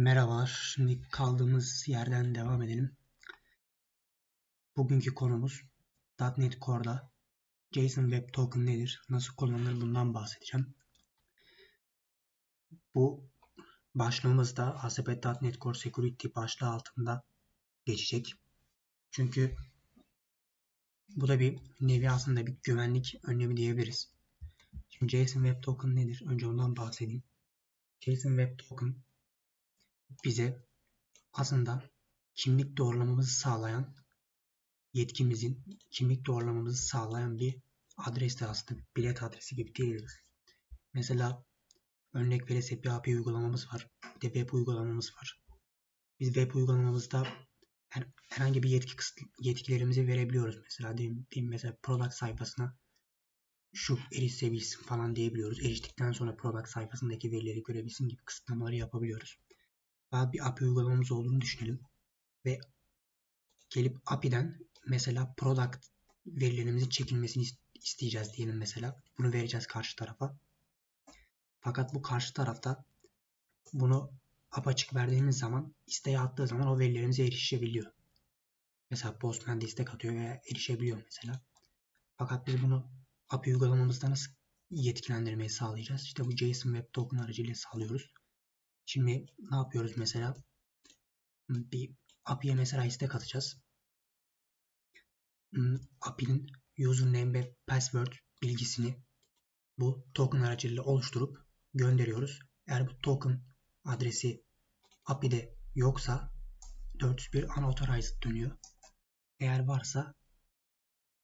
Merhabalar. Şimdi kaldığımız yerden devam edelim. Bugünkü konumuz .NET Core'da JSON Web Token nedir? Nasıl kullanılır? Bundan bahsedeceğim. Bu başlığımız da ASP.NET Core Security başlığı altında geçecek. Çünkü bu da bir nevi aslında bir güvenlik önlemi diyebiliriz. Şimdi JSON Web Token nedir? Önce ondan bahsedeyim. JSON Web Token bize aslında kimlik doğrulamamızı sağlayan yetkimizin kimlik doğrulamamızı sağlayan bir adres de aslında bilet adresi gibi diyebiliriz. Mesela örnek verirsek bir API uygulamamız var. Bir de web uygulamamız var. Biz web uygulamamızda herhangi bir yetki yetkilerimizi verebiliyoruz. Mesela diyeyim, diyeyim mesela product sayfasına şu erişebilsin falan diyebiliyoruz. Eriştikten sonra product sayfasındaki verileri görebilsin gibi kısıtlamaları yapabiliyoruz bir API uygulamamız olduğunu düşünelim. Ve gelip API'den mesela product verilerimizin çekilmesini isteyeceğiz diyelim mesela. Bunu vereceğiz karşı tarafa. Fakat bu karşı tarafta bunu apaçık verdiğimiz zaman isteğe attığı zaman o verilerimize erişebiliyor. Mesela Postman istek atıyor veya erişebiliyor mesela. Fakat biz bunu API uygulamamızda nasıl yetkilendirmeyi sağlayacağız? İşte bu JSON Web Token aracılığıyla sağlıyoruz. Şimdi ne yapıyoruz mesela? Bir API'ye mesela istek atacağız. Hmm, API'nin username ve password bilgisini bu token aracılığıyla oluşturup gönderiyoruz. Eğer bu token adresi API'de yoksa 401 unauthorized dönüyor. Eğer varsa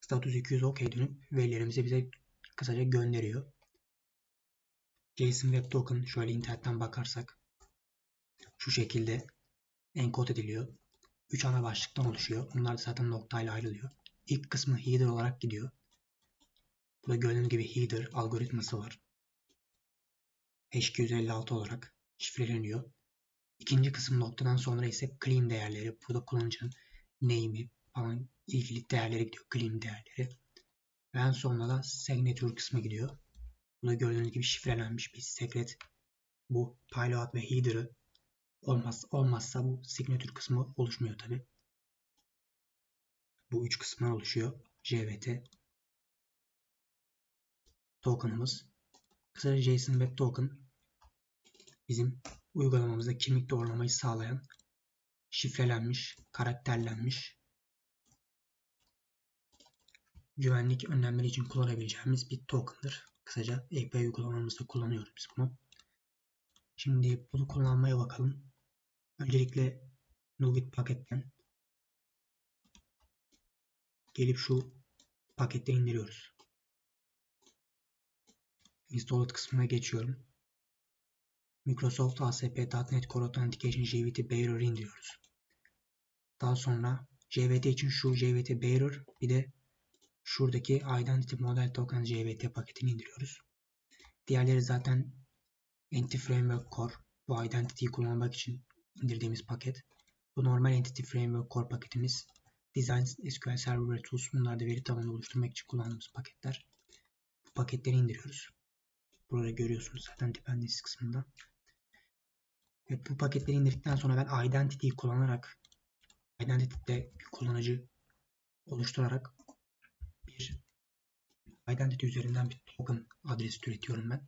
status 200 OK dönüp verilerimizi bize kısaca gönderiyor. JSON Web Token şöyle internetten bakarsak şu şekilde enkod ediliyor. 3 ana başlıktan oluşuyor. Bunlar da zaten noktayla ayrılıyor. İlk kısmı header olarak gidiyor. Burada gördüğünüz gibi header algoritması var. H256 olarak şifreleniyor. İkinci kısım noktadan sonra ise claim değerleri. Burada kullanıcının name'i falan ilgili değerlere gidiyor. Claim değerleri. Ve en sonunda da signature kısmı gidiyor. Burada gördüğünüz gibi şifrelenmiş bir secret. Bu pilot ve header'ı Olmaz, olmazsa bu signature kısmı oluşmuyor tabi. Bu üç kısımdan oluşuyor. JVT token'ımız. Kısaca JSON Web Token bizim uygulamamızda kimlik doğrulamayı sağlayan şifrelenmiş, karakterlenmiş güvenlik önlemleri için kullanabileceğimiz bir token'dır. Kısaca API uygulamamızda kullanıyoruz biz bunu. Şimdi bunu kullanmaya bakalım. Öncelikle NuGet paketten gelip şu pakette indiriyoruz. Installed kısmına geçiyorum. Microsoft ASP.NET Core Authentication JVT Bearer indiriyoruz. Daha sonra JVT için şu JVT Bearer bir de şuradaki Identity Model Token JVT paketini indiriyoruz. Diğerleri zaten Entity Framework Core bu identity'yi kullanmak için indirdiğimiz paket. Bu normal Entity Framework Core paketimiz. Design SQL Server Tools bunlar da veri tabanı oluşturmak için kullandığımız paketler. Bu paketleri indiriyoruz. Burada görüyorsunuz zaten dependencies kısmında. Evet, bu paketleri indirdikten sonra ben Identity'yi kullanarak Identity'de bir kullanıcı oluşturarak bir Identity üzerinden bir token adresi üretiyorum ben.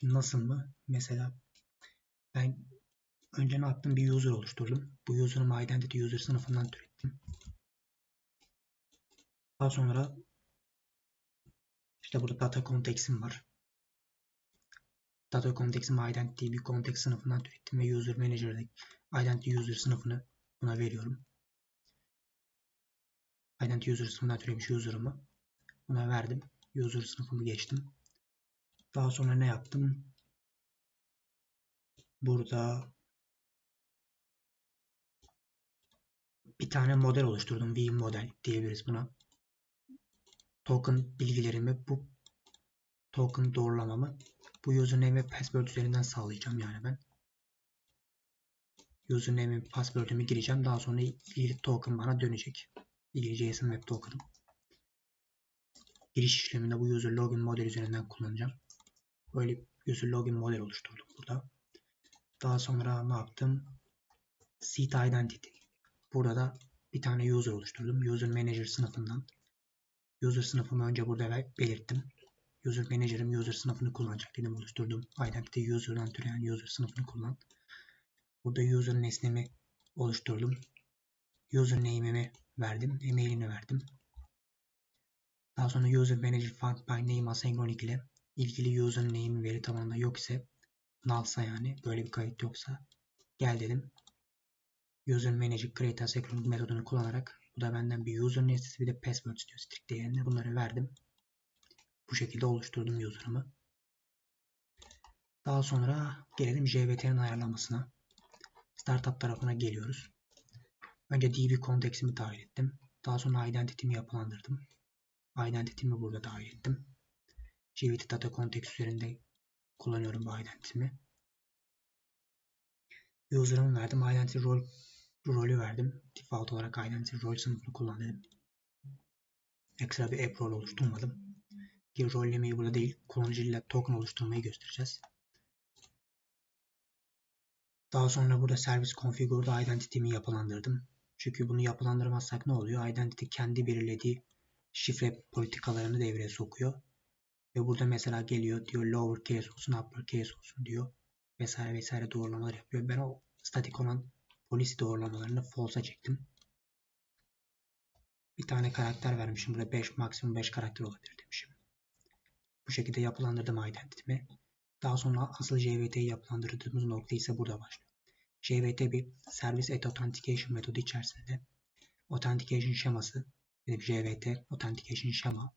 Şimdi nasıl mı? Mesela ben önce ne yaptım? Bir user oluşturdum. Bu user'ımı identity user sınıfından türettim. Daha sonra işte burada data context'im var. Data context'imi identity bir context sınıfından türettim ve user manager'daki identity user sınıfını buna veriyorum. Identity user sınıfından türemiş user'ımı buna verdim. User sınıfımı geçtim. Daha sonra ne yaptım? Burada bir tane model oluşturdum. V model diyebiliriz buna. Token bilgilerimi bu token doğrulamamı bu username ve password üzerinden sağlayacağım yani ben. Username ve password'ümü gireceğim. Daha sonra ilgili token bana dönecek. İlgili JSON Web Token'ım. Giriş işleminde bu user login model üzerinden kullanacağım. Böyle user login model oluşturduk burada. Daha sonra ne yaptım? Seat Identity. Burada da bir tane user oluşturdum. User Manager sınıfından. User sınıfımı önce burada belirttim. User Manager'ım user sınıfını kullanacak dedim oluşturdum. Identity user'dan türeyen user sınıfını kullan. Burada user nesnemi oluşturdum. User name'imi verdim. Email'ini verdim. Daha sonra user manager find by name asynchronic ile ilgili user name veri tabanında yok ise nullsa yani böyle bir kayıt yoksa gel dedim. User manager create asynchronic metodunu kullanarak bu da benden bir user nesnesi bir de password istiyor strict değerinde. Bunları verdim. Bu şekilde oluşturdum user'ımı. Daha sonra gelelim JVT'nin ayarlamasına. Startup tarafına geliyoruz. Önce DB konteksimi dahil ettim. Daha sonra identity'mi yapılandırdım. Identity'mi burada dahil ettim. JVT data context üzerinde kullanıyorum bu identity'mi. User'ımı verdim. Identity role rolü verdim. Default olarak identity role sınıfını kullandım. Ekstra bir app role oluşturmadım. Ki rollemeyi burada değil, kullanıcıyla token oluşturmayı göstereceğiz. Daha sonra burada service configure'da identity'mi yapılandırdım. Çünkü bunu yapılandırmazsak ne oluyor? Identity kendi belirlediği şifre politikalarını devreye sokuyor. Ve burada mesela geliyor diyor lower case olsun upper case olsun diyor. Vesaire vesaire doğrulamalar yapıyor. Ben o statik olan polis doğrulamalarını false'a çektim. Bir tane karakter vermişim. Burada 5 maksimum 5 karakter olabilir demişim. Bu şekilde yapılandırdım identity'mi. Daha sonra asıl JVT'yi yapılandırdığımız nokta ise burada başlıyor. JVT bir Service at Authentication metodu içerisinde Authentication şeması JVT Authentication şema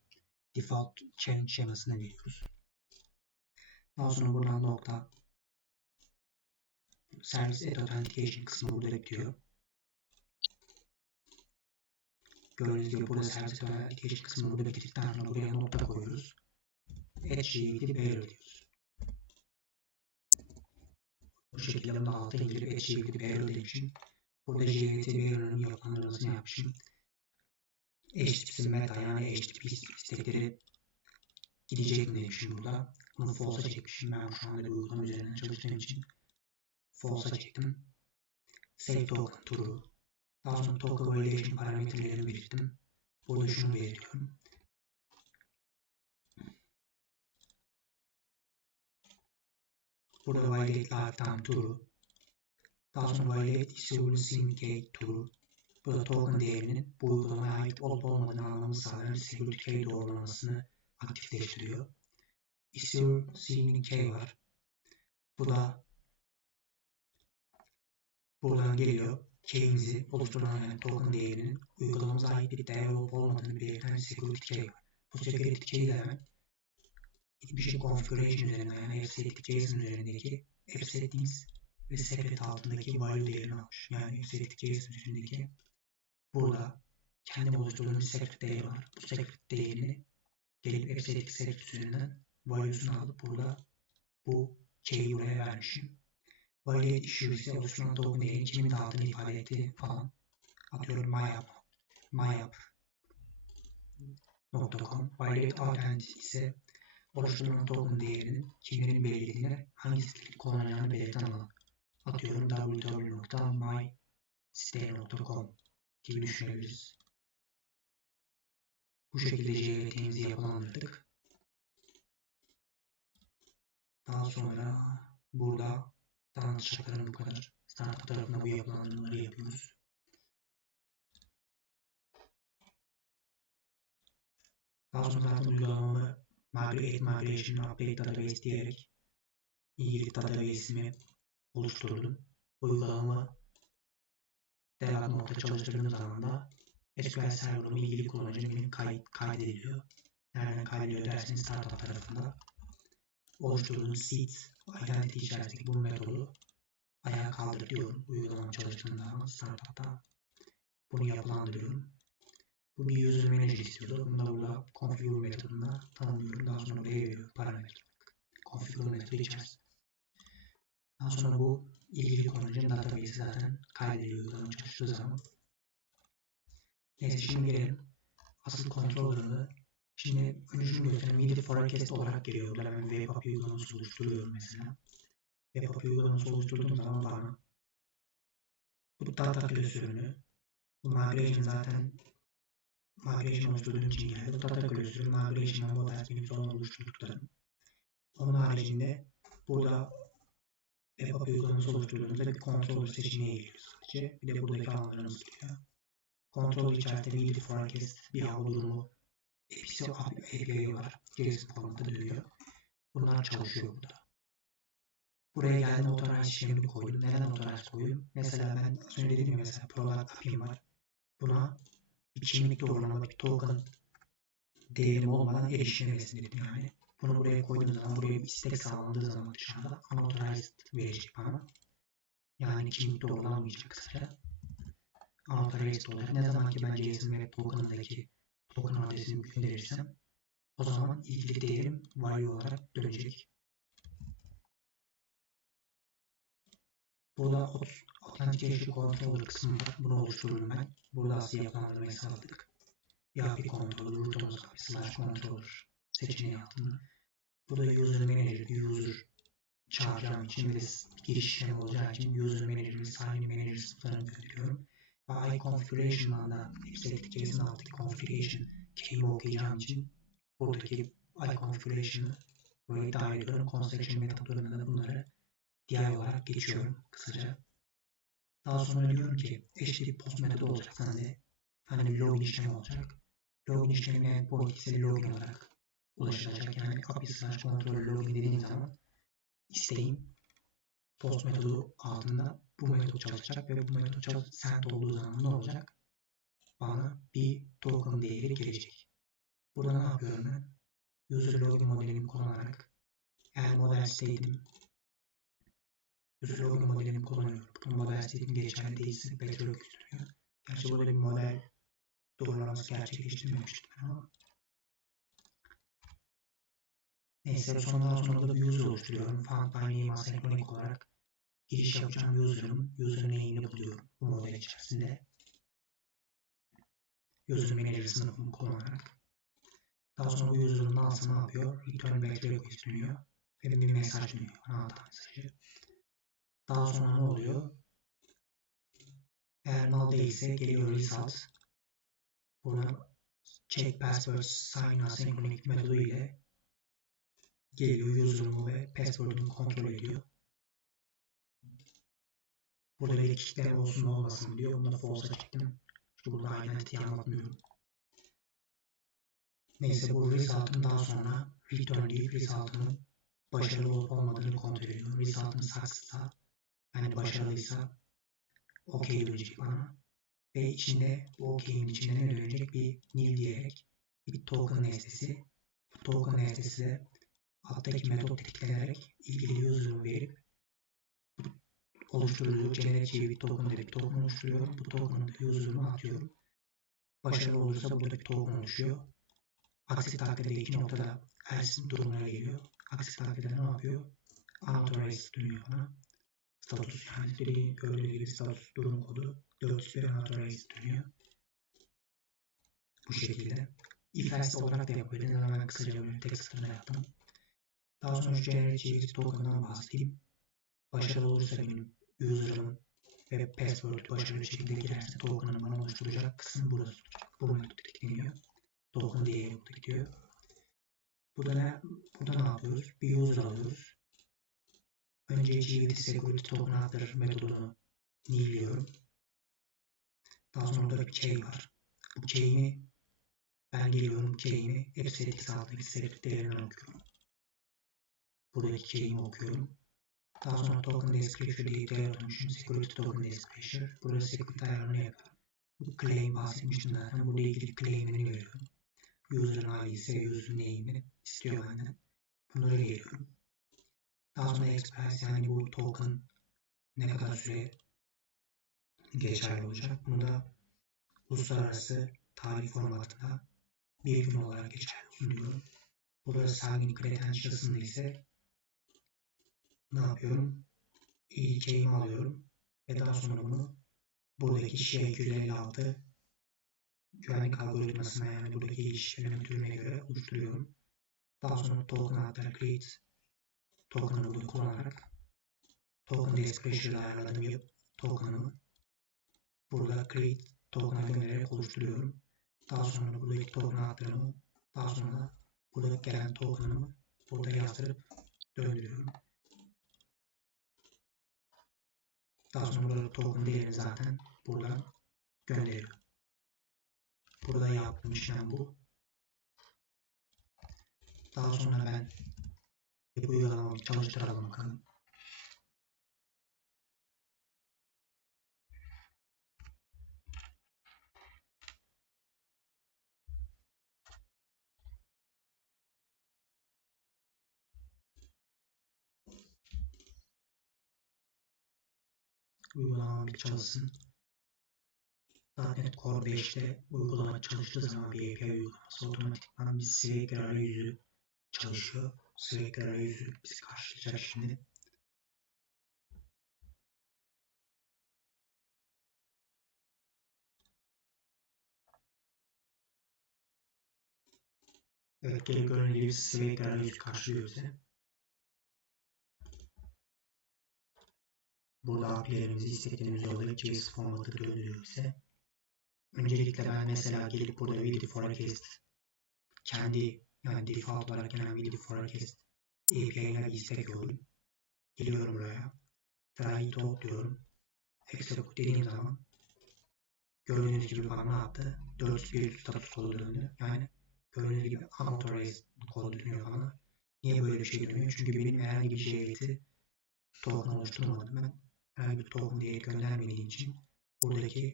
Default Change şemasını veriyoruz. Daha sonra buradan nokta Service at Authentication kısmı burada bitiyor. Gördüğünüz gibi burada Service at Authentication kısmı burada bitirdikten sonra buraya nokta koyuyoruz. JVT Bearer diyoruz. Bu şekilde bunu alta indirip HTTP Bearer için burada JVT Bearer'ın yapılandırmasını yapmışım. HTTP meta yani HTTP istekleri gidecek mi demişim burada. Bunu false'a çekmişim. Ben şu anda uygulama üzerinden çalıştığım için false'a çektim. Save token true. Daha sonra token validation parametrelerini belirttim. Burada şunu belirtiyorum. Burada validate lifetime true. Daha sonra validate issuable syndicate true. Burada token değerinin bu uygulamaya ait olup olmadığını anlamamızı sağlayan security key doğrulamasını aktifleştiriyor. Issue Sealing Key var. Bu da buradan geliyor. Key'imizi oluşturan yani token değerinin uygulamamıza ait bir değer olup olmadığını belirten security key var. Bu security key'i de hemen Admission Configuration üzerinden yani FSetJSON üzerindeki FSettings ve secret altındaki value değerini almış. Yani FSetJSON üzerindeki burada kendi oluşturduğum bir secret değeri var. Bu secret değerini gelip FSettings secret üzerinden value'sunu alıp burada bu key'i buraya vermişim. Validate issue ise oluşturulan token değerini kimin dağıttığını ifade etti falan. Atıyorum myup, myup.com. Validate authentic ise oluşturulan token değerinin kimlerin belirlediğine hangi siteyi kullanacağını belirten alan. Atıyorum www.mysite.com gibi düşünebiliriz. Bu şekilde JVT'mizi yapılandırdık. Daha sonra burada tanıtacaklarım bu kadar. Startup tarafında bu yapılandırmaları yapıyoruz. Daha sonra zaten uygulamamı migrate migration update database diyerek ilgili database'imi oluşturdum. Uygulamamı develop nokta çalıştırdığım zaman da SQL Server'ın ilgili kullanıcı benim kayıt, kaydediliyor. Nereden kaydediliyor derseniz startup tarafında oluşturduğum seeds identity içerisindeki bu metodu ayağa kaldır diyorum. Uygulamam çalıştığında ama startupta bunu yapılandırıyorum. Bu bir user manager istiyordu. Bunu da burada configure metodunda tanımlıyorum. Daha sonra buraya veriyorum parametre. Configure metodu içerisinde. Daha sonra bu ilgili kullanıcının database'i zaten kaydediyor uygulama çalıştığı zaman. Neyse şimdi gelelim. Asıl controller'ı Şimdi önce şunu göstereyim. Midi forecast olarak geliyor. Ben web API uygulaması oluşturuyorum mesela. web uygulaması oluşturduğum zaman bana bu data klasörünü bu migration zaten migration oluşturduğum için geldi. Bu data klasörü migration ve model benim son oluşturduklarım. Onun haricinde burada web uygulaması oluşturduğumuzda bir controller seçeneği geliyor sadece. Bir de buradaki alanlarımız geliyor. Controller içerisinde bir forecast, bir hava durumu, episode API var. JSON formatı dönüyor. Bunlar çalışıyor burada. Buraya geldim authorize işlemini koydum. Neden authorize koydum? Mesela ben az önce dedim ya mesela product API'm var. Buna bir kimlik doğrulama bir token değerim olmadan erişilemezsin dedim yani. Bunu buraya koyduğum zaman buraya bir istek sağlandığı zaman dışarıda unauthorized verecek bana. Yani kimlik doğrulamayacak kısaca. Unauthorized olacak. Ne zaman ki ben JSON Web Token'daki token adresimi gönderirsem o zaman ilgili değerim value olarak dönecek. Burada Authentication Controller kısmı var. Bunu oluşturdum ben. Burada aslında yapılandırmayı sağladık. API Controller, Root slash Controller seçeneği altında. Burada User Manager, User çağıracağım için ve giriş işlemi olacağı için User Manager ve Sign Manager sınıflarını gönderiyorum. Ve iConfiguration'dan da Executive JSON alttaki Configuration key'i okuyacağım için buradaki iConfiguration'ı buraya dahil ediyorum. Construction metodlarında da bunları DI olarak geçiyorum kısaca. Daha sonra diyorum ki HTTP post metodu olacak sende. Hani login işlemi olacak. Login işlemine port ise login olarak ulaşılacak. Yani API slash kontrol login dediğim zaman isteğim post metodu altında bu metot çalışacak ve bu metot çalış sent olduğu zaman ne olacak? Bana bir token değeri gelecek. Burada ne yapıyorum ben? User login modelini kullanarak eğer model state'im user login modelini kullanıyorum. Bu model state'im geçerli değilse petrol gösteriyor. Gerçi burada bir model doğrulaması gerçekleştirmemiştim ama Neyse sonra da bir user oluşturuyorum. Name asenkronik olarak giriş yapacağım user'ım, user name'ini buluyorum bu model içerisinde. User manager sınıfını kullanarak. Daha sonra bu user'ın alsa ne yapıyor? Return back request dönüyor. Ve bir mesaj dönüyor. Ana hata mesajı. Daha sonra ne oluyor? Eğer null değilse geliyor result. Burada check password sign asenkronik metodu ile geliyor user'ımı ve password'umu kontrol ediyor. Burada bir kickler olsun olmasın diyor. Onu da false'a çektim. Çünkü burada identity'yi anlatmıyorum. Neyse bu result'ın daha sonra return deyip result'ın başarılı olup olmadığını kontrol ediyorum. Result'ın success'sa yani başarılıysa OK dönecek bana. Ve içinde bu OK'in içinde ne dönecek? Bir nil diyerek bir token nesnesi. Bu token nesnesi de alttaki metot tetiklenerek ilgili user'ı verip oluşturduğu generate bir token dedi. Bir token oluşturuyorum. Bu token'ı da user'ıma atıyorum. Başarılı olursa burada bir token oluşuyor. Aksi takdirde iki noktada else durumuna geliyor. Aksi takdirde ne yapıyor? Unauthorized dönüyor bana. Status yani dediği gördüğü gibi status durum kodu 401 unauthorized dönüyor. Bu şekilde. If else olarak da yapabiliriz. Hemen kısaca böyle tek satırda yaptım. Daha sonra generate bir token'dan bahsedeyim. Başarılı olursa benim user'ımın ve password başarılı şekilde girerse token'ı bana oluşturacak kısım burası olacak. Bu metot tetikleniyor. Token değeri burada gidiyor. Burada ne, burada ne yapıyoruz? Bir user alıyoruz. Önce GVT Security Token Adder metodunu nilliyorum. Daha sonra burada bir key var. Bu key'ini ben geliyorum key'ini F8 altındaki select değerinden okuyorum. Buradaki key'imi okuyorum. Daha sonra token description deyip değer dönüşüm security token description. Burada security ayarını yapıyorum. Bu claim bahsetmiştim zaten. Burada ilgili claim'ini veriyorum. User'ın ID'si, user name'i istiyor benden. Bunları veriyorum. Daha sonra express yani bu token ne kadar süre geçerli olacak. Bunu da uluslararası tarih formatında bir gün olarak geçerli olsun diyorum. Burada Sagin Credentials'ında ise ne yapıyorum? İlkeğimi alıyorum ve daha sonra bunu buradaki şey 256 güvenlik algoritmasına yani buradaki işlem türüne göre oluşturuyorum. Daha sonra token adder create token'ı burada kullanarak token description ile ayarladığım bir token'ımı burada create token'a göndererek oluşturuyorum. Daha sonra buradaki token adlarımı daha sonra burada gelen token'ımı burada yazdırıp döndürüyorum. Daha sonra burada token değerini zaten buradan gönderiyor. Burada yaptığım işlem bu. Daha sonra ben bu uygulamamı çalıştıralım bakalım. Uygulamam bir çalışsın. .NET Core 5'te uygulama çalıştığı zaman bir API uygulaması otomatikman bir Swagger arayüzü çalışıyor. Swagger arayüzü bizi karşılayacak şimdi. Evet, geri görünen gibi Swagger arayüzü karşılıyor bize. Burada API'lerimizi istediğimiz yolda JS formatı döndürüyor bize. Öncelikle ben mesela gelip burada Video Forecast kendi yani default olarak gelen Video Forecast API'ler istek yollayayım. Geliyorum buraya. Try to diyorum. Execute dediğim zaman gördüğünüz gibi bana ne yaptı? 401 status kodu döndü. Yani gördüğünüz gibi unauthorized kodu dönüyor bana. Niye böyle bir şey dönüyor? Çünkü benim herhangi bir JVT'i token oluşturmadım ben. Herhangi bir token diye göndermediğim için buradaki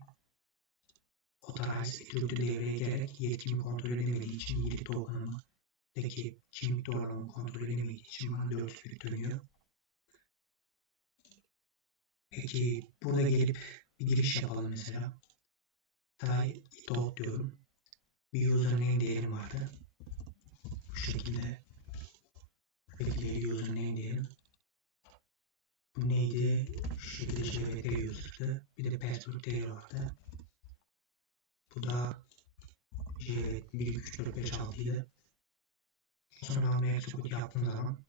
authorize security devreye girerek yetkimi kontrol edemediği için yetki token'ımdaki kimlik doğrulamanı kontrol edemediği için bana 401 dönüyor. Peki burada gelip bir giriş yapalım mesela. Try it out diyorum. Bir username değerim vardı. Bu şekilde bu şekilde username diyelim. Bu neydi? Şu şekilde JVT user'dı. Bir de password değeri vardı. Bu da JVT 1, 2, 3, 4, 5, 6 idi. Sonra almaya execute yaptığım zaman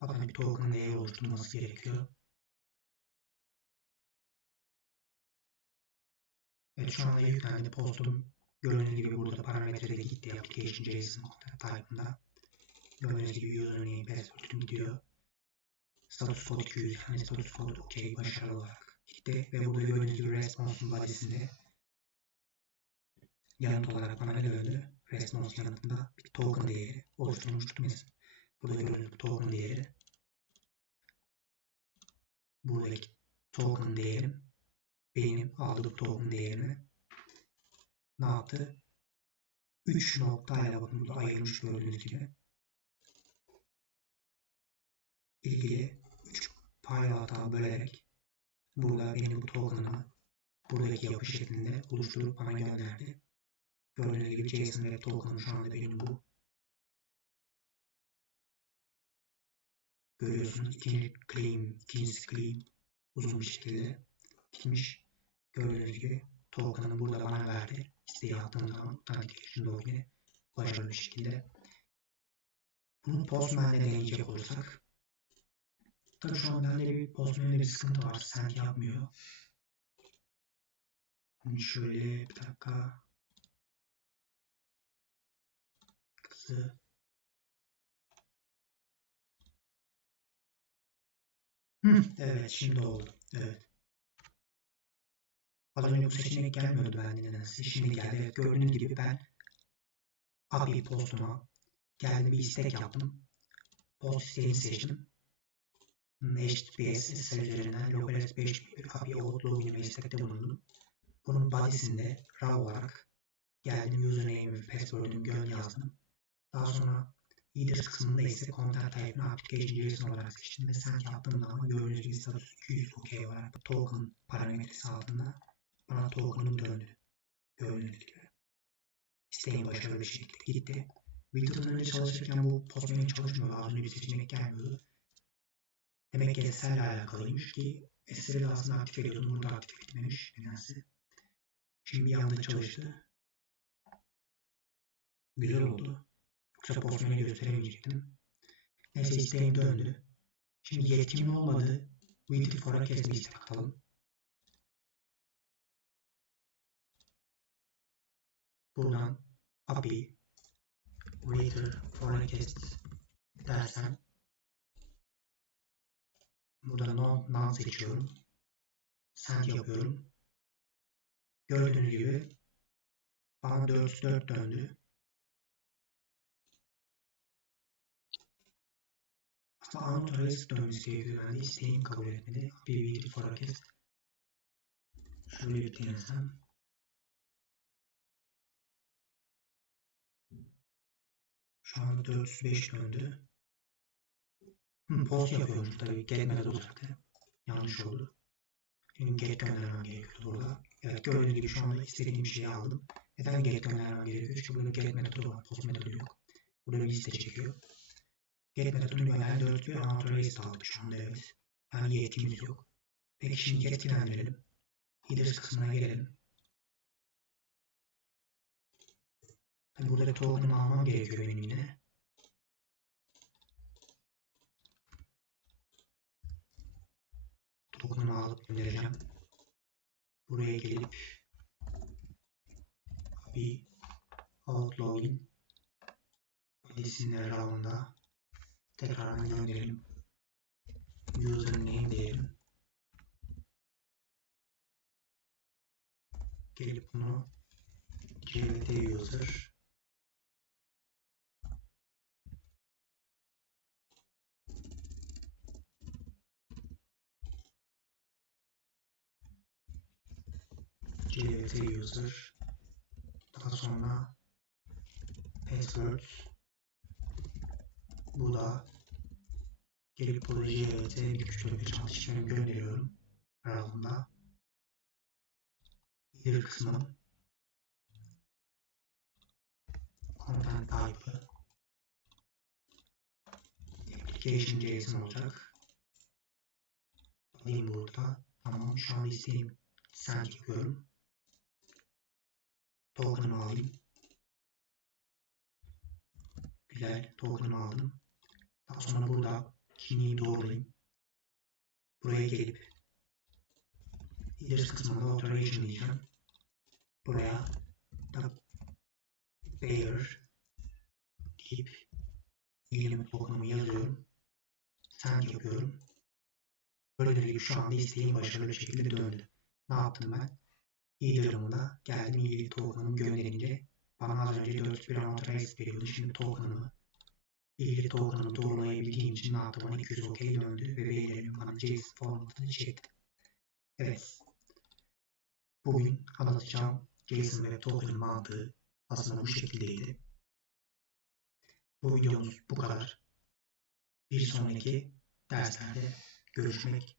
Bakın bir token değeri oluşturulması gerekiyor. Evet şu anda yüklendi postum. Gördüğünüz gibi burada parametrede gitti application JSON type'ında. Gördüğünüz gibi username password'üm gidiyor. Status code 200 yani status code OK başarılı olarak gitti. Ve burada gördüğünüz gibi response'un body'sinde yanıt olarak bana ne döndü? Response yanıtında bir token değeri oluşturmuştum mesela. Burada gördüğünüz bu token değeri. Buradaki token değerim benim aldığım token değerimi ne yaptı? 3 noktayla bakın burada ayrılmış gördüğünüz gibi. İlgili 3 pay hata bölerek burada benim bu token'ımı buradaki yapı şeklinde oluşturup bana gönderdi. Gördüğünüz gibi JSON Web Token'ım şu anda benim bu. Görüyorsunuz ikinci claim, ikincisi claim uzun bir şekilde gitmiş. Gördüğünüz gibi token'ını burada bana verdi. İsteği yaptığım zaman authentication login'i başarılı bir şekilde. Bunu Postman'le deneyecek olursak Tabii şu an bende bir Postman'de bir sıkıntı var. Sanki yapmıyor. Şöyle bir dakika. Kızı. Evet şimdi oldu. Evet. Az önce bu seçenek gelmiyordu bende nedense. Şimdi geldi. Evet, gördüğünüz gibi ben API postuma geldi bir istek yaptım. Post isteğini seçtim. HTTPS SSL üzerinden localhost 5 bir API login'ime istekte bulundum. Bunun body'sinde raw olarak geldim username ve password'ümü gön yazdım. Daha sonra headers kısmında ise content type'ını application JSON olarak seçtim ve sen yaptığım zaman gördüğünüz gibi status 200 OK olarak token parametresi altında bana token'ım döndü. Gördüğünüz gibi. İsteğim başarılı bir şekilde gitti. Widget'ın önce çalışırken bu Postman'in çalışmıyor. Önce bir seçenek gelmiyordu. Demek ki SSL ile alakalıymış ki SSL'i aslında aktif ediyordum. Burada aktif etmemiş nedense. Şimdi bir anda çalıştı. Güzel oldu. Yoksa postmanı gösteremeyecektim. Neyse isteğim döndü. Şimdi yetkimin olmadığı Waited for a Case liste atalım. Buradan API Waiter for a Case dersem burada no, none seçiyorum. Send yapıyorum. Gördüğünüz gibi bana 404 döndü. Aslında Anotolesi dönmesi gerekiyor. De isteğim kabul etmedi. Bir waited for a case. Şöyle bir denesem. Şu an 405 döndü. Hı, post yapıyormuş tabii. Method olacaktı. Yanlış oldu. Benim get göndermem gerekiyordu burada. Evet gördüğünüz gibi şu anda istediğim bir şeyi aldım. Neden get göndermem gerekiyor? Çünkü burada get metodu var. Post metodu yok. Burada bir liste çekiyor. Get metodunu 4 bir authorized aldık şu anda evet. Yani yetkimiz yok. Peki şimdi yetkilendirelim. Headers kısmına gelelim. Tabi burada token'ımı almam gerekiyor benim yine. Token'ımı alıp göndereceğim. Buraya gelip bir outlogin listenin round'a tekrardan gönderelim. Username diyelim. Gelip bunu cvt user cvt user. Daha sonra password bu da gelip burada bir küçük bir çalış işlemi gönderiyorum. Aralığında header kısmı. Content type'ı. Application JSON olacak. Alayım burada. Tamam şu an isteğim send yapıyorum token'ımı alayım güzel token'ımı aldım daha sonra burada kimliği doğrulayayım. Buraya gelip headers kısmında authentication diyeceğim. Buraya da bearer deyip ilgili token'ımı yazıyorum. Send yapıyorum. Gördüğünüz gibi şu anda isteğim başarılı bir şekilde döndü. Ne yaptım ben? Header'ımı da geldim ilgili token'ımı gönderince bana az önce 401 authorized veriyordu. Şimdi token'ımı ilgili token'ımı doğrulayabildiğim için ne yaptım? 1200 OK döndü ve verilerimi bana JSON formatını çekti. Evet. Bugün anlatacağım JSON Web Token mantığı aslında bu şekildeydi. Bu videomuz bu kadar. Bir sonraki derslerde görüşmek